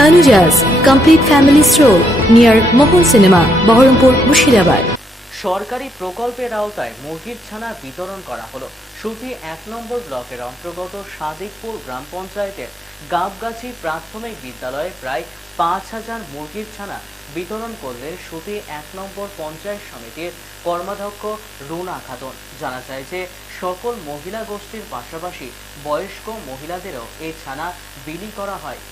Tanuja's complete family stroll near Mohol Cinema, Baharampur, Murshidabad. সরকারি প্রকল্পের আওতায় মুরগির ছানা বিতরণ করা হলো। সুতি ১ নম্বর ব্লকের অন্তর্গত সাদিকপুর গ্রাম পঞ্চায়েতের গাবগাছি প্রাথমিক বিদ্যালয়ে প্রায় ৫,০০০ মুরগির ছানা বিতরণ করলেন সুতি ১ নম্বর পঞ্চায়েত সমিতির কর্মাধ্যক্ষ রুনা খাতুন। জানা যায় যে সকল মহিলা গোষ্ঠীর পাশাপাশি বয়স্ক মহিলাদেরও এই ছানা বিলি করা হয়।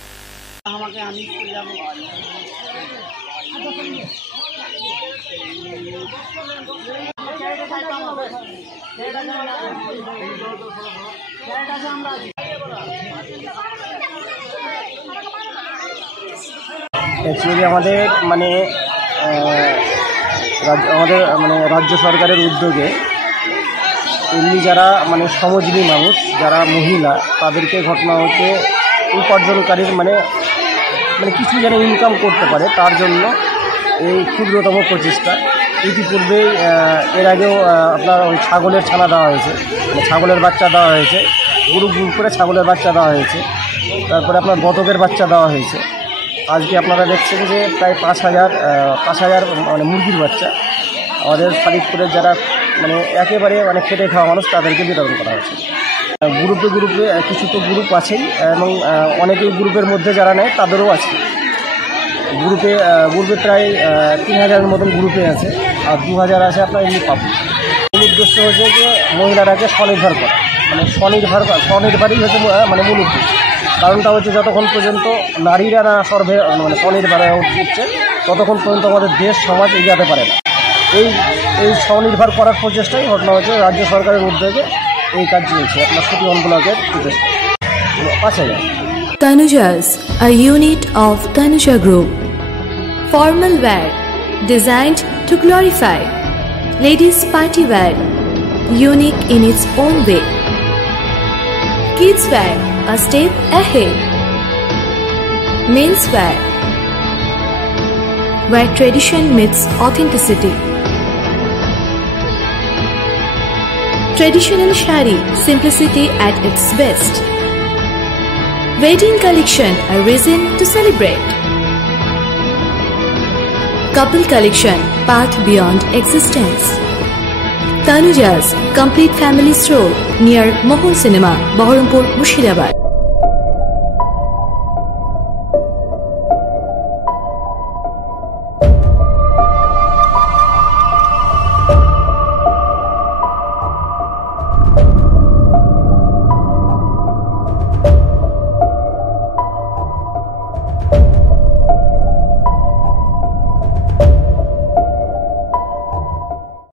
অ্যাকচুয়ালি আমাদের রাজ্য সরকারের উদ্যোগে এমনি যারা শ্রমজীবী মানুষ যারা মহিলা তাদেরকে ঘটনা হচ্ছে উপার্জনকারীর কিছু যেন ইনকাম করতে পারে তার জন্য এই ক্ষুদ্রতম প্রচেষ্টা। ইতিপূর্বেই এর আগেও আপনার ওই ছাগলের ছানা দেওয়া হয়েছে, ছাগলের বাচ্চা দেওয়া হয়েছে, গ্রুপ করে ছাগলের বাচ্চা দেওয়া হয়েছে, তারপরে আপনার বতকের বাচ্চা দেওয়া হয়েছে। আজকে আপনারা দেখছেন যে প্রায় ৫,০০০ মুরগির বাচ্চা আমাদের সাদিকপুরের যারা একেবারে খেটে খাওয়া মানুষ তাদেরকে বিতরণ করা হয়েছে। গ্রুপে কিছু তো গ্রুপ আছেই এবং অনেকেই গ্রুপের মধ্যে যারা নেয় তাদেরও আছে। গ্রুপে প্রায় ৩,০০০-এর মতন গ্রুপে আছে, আর ২,০০০ আছে আপনার এমনি পাবলিক। মূল উদ্দেশ্য হচ্ছে যে মহিলারাকে স্বনির্ভর করা, স্বনির্ভরই হচ্ছে মূল উদ্দেশ্য। কারণটা হচ্ছে যতক্ষণ পর্যন্ত নারীরা না স্বনির্ভর উঠছে ততক্ষণ পর্যন্ত আমাদের দেশ সমাজ এগিয়ে পারে না। এই স্বনির্ভর করার প্রচেষ্টাই ঘটনা হচ্ছে রাজ্য সরকারের উদ্যোগে এই কাজ চলছে আপনার সুতি ব্লকের প্রচেষ্টা। ৫,০০০। Tanuja's, a unit of Tanuja Group. Formal wear designed to glorify. Ladies party wear, unique in its own way. Kids wear, a step ahead. Men's wear, where tradition meets authenticity. Traditional shari, simplicity at its best. Wedding collection, a reason to celebrate. Couple collection, path beyond existence. Tanuja's complete family stroll near Mohol Cinema, Baharampur, Murshidabad.